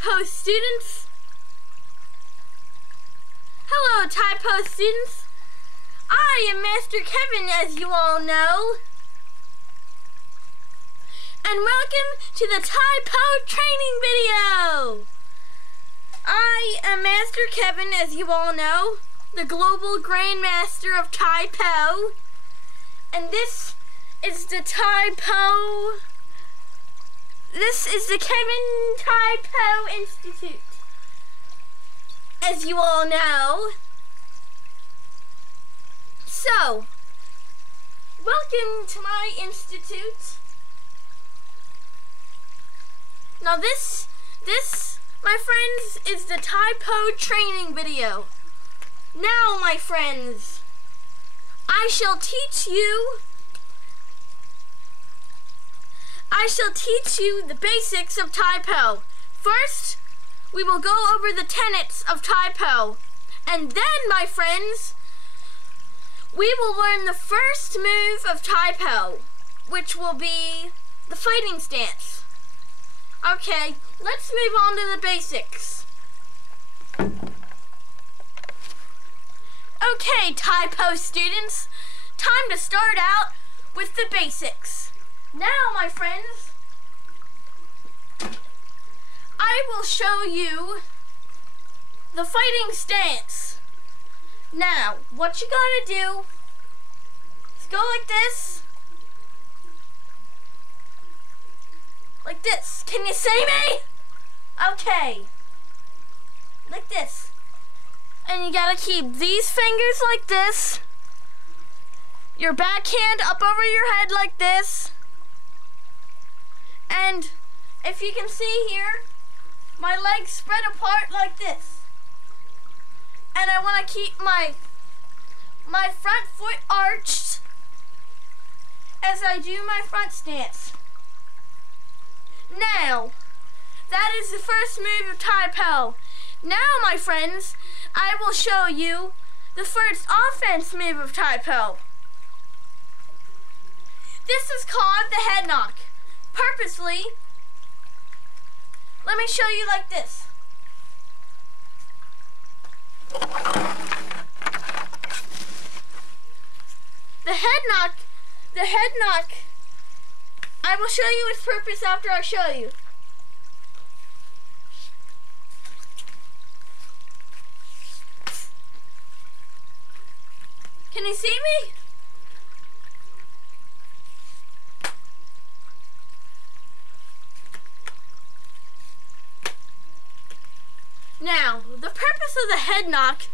Tai-Poe students. Hello, Tai-Poe students. I am Master Kevin, as you all know. And welcome to the Tai-Poe training video. I am Master Kevin, as you all know, the global grandmaster of Tai-Poe. And this is the Tai-Poe. This is the Kevin Tai-Poe Institute, as you all know. So, welcome to my institute. Now this, my friends, is the Tai-Poe training video. Now, my friends, I shall teach you the basics of Tai-Poe. First, we will go over the tenets of Tai-Poe. And then, my friends, we will learn the first move of Tai-Poe, which will be the fighting stance. Okay, let's move on to the basics. Okay, Tai-Poe students, time to start out with the basics. Now, my friends, I will show you the fighting stance. Now, what you gotta do is go like this. Like this. Can you see me? Okay. Like this. And you gotta keep these fingers like this. Your backhand up over your head like this. And if you can see here, my legs spread apart like this. And I want to keep my front foot arched as I do my front stance. Now, that is the first move of Tai-Poe. Now, my friends, I will show you the first offense move of Tai-Poe. This is called the head knock. Purposely, let me show you like this. The head knock, I will show you its purpose after I show you. Can you see me? Now, the purpose of the head knock,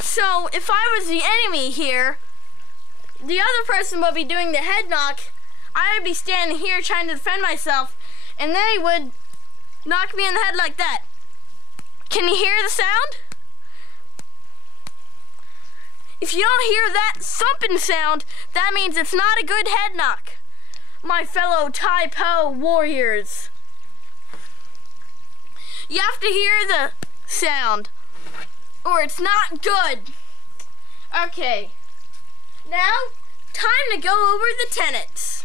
so if I was the enemy here, the other person would be doing the head knock, I would be standing here trying to defend myself, and they would knock me in the head like that. Can you hear the sound? If you don't hear that thumping sound, that means it's not a good head knock, my fellow Tai-Poe warriors. You have to hear the sound, or it's not good. Okay, now, time to go over the tenets.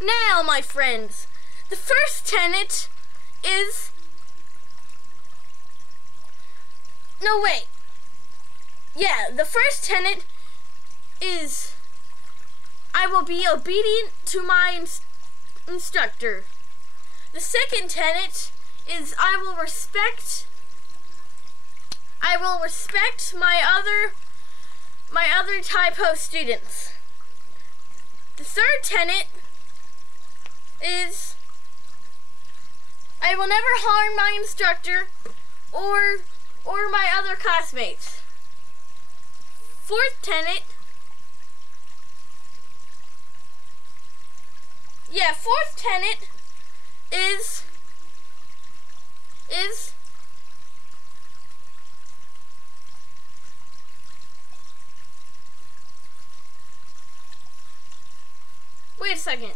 Now, my friends, the first tenet is... No, wait. Yeah, the first tenet is... I will be obedient to my instructor. The second tenet is I will respect my other Tai-Poe students. The third tenet is I will never harm my instructor or my other classmates. Fourth tenet, fourth tenet is wait a second.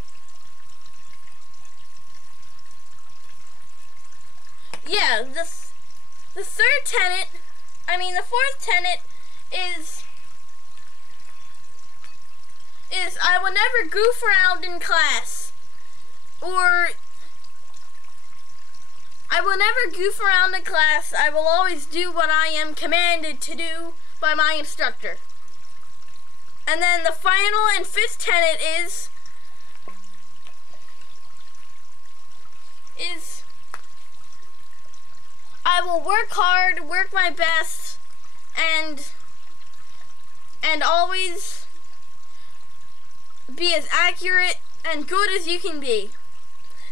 Yeah, the third tenet, the fourth tenet is is I will never goof around in class. Or I will never goof around in class. I will always do what I am commanded to do by my instructor. And then the final and fifth tenet is I will work hard, work my best, and always be as accurate and good as you can be.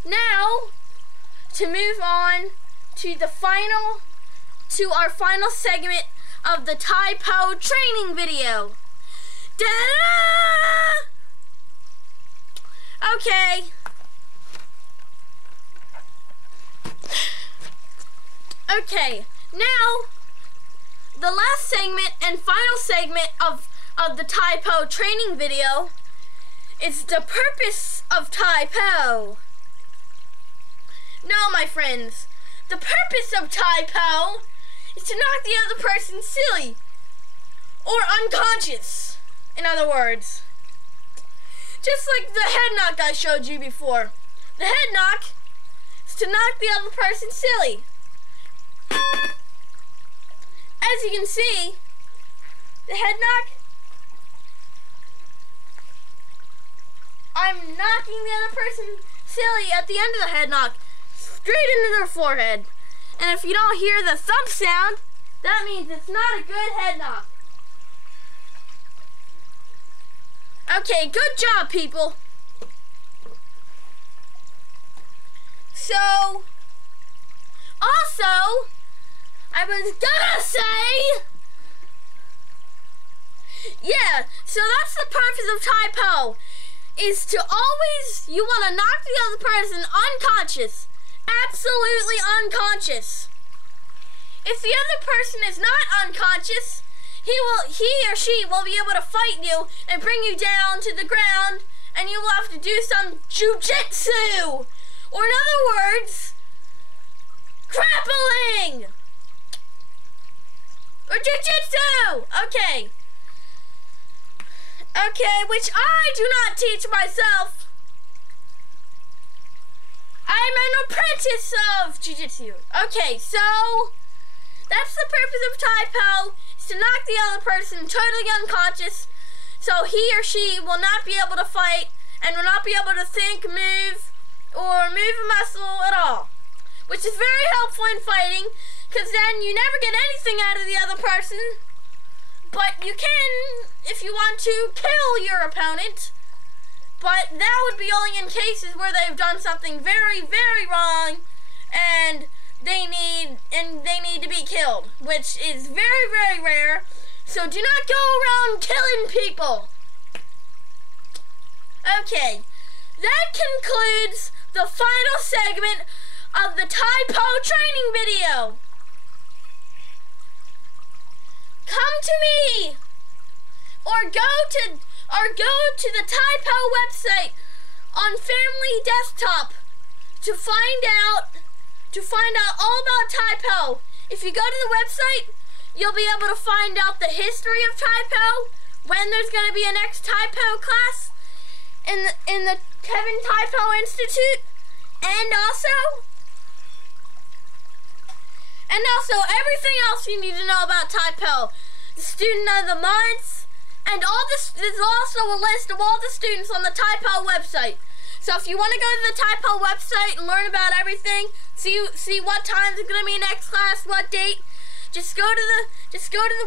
Now, to move on to our final segment of the Tai-Poe training video. Da-da! Okay. Okay, now the last segment and final segment of the Tai-Poe training video is the purpose of Tai-Poe. No, my friends, the purpose of Tai-Poe is to knock the other person silly or unconscious, in other words. Just like the head knock I showed you before. The head knock is to knock the other person silly. As you can see, the head knock, I'm knocking the other person silly at the end of the head knock, straight into their forehead. And if you don't hear the thump sound, that means it's not a good head knock. Okay, good job, people. So, also, I was gonna say, yeah, so that's the purpose of Tai-Poe, is to always, you want to knock the other person unconscious, absolutely unconscious. If the other person is not unconscious, he or she will be able to fight you and bring you down to the ground, and you will have to do some jujitsu, or in other words, grappling! Or jiu-jitsu! Okay. Okay, which I do not teach myself. I'm an apprentice of jiu-jitsu. Okay, so that's the purpose of Tai-Poe, is to knock the other person totally unconscious, so he or she will not be able to fight and will not be able to think, move, or move a muscle at all. Which is very helpful in fighting, because then you never get anything out of the other person, but you can, if you want to, kill your opponent, but that would be only in cases where they've done something very, very wrong, and they need to be killed, which is very, very rare, so do not go around killing people. Okay, that concludes the final segment of the Tai-Poe training video. Come to me, or go to the Tai-Poe website on Family Desktop to find out all about Tai-Poe. If you go to the website, you'll be able to find out the history of Tai-Poe, when there's going to be a next Tai-Poe class in the Kevin Tai-Poe Institute, and also everything else you need to know about Tai-Poe. The student of the month, and there's also a list of all the students on the Tai-Poe website. So if you want to go to the Tai-Poe website and learn about everything, see what time is going to be next class, what date, just go to the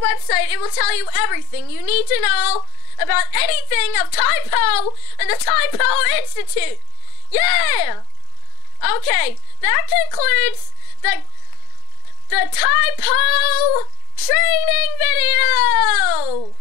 website. It will tell you everything you need to know about anything of Tai-Poe and the Tai-Poe Institute. Yeah! Okay, that concludes the Tai-Poe training video!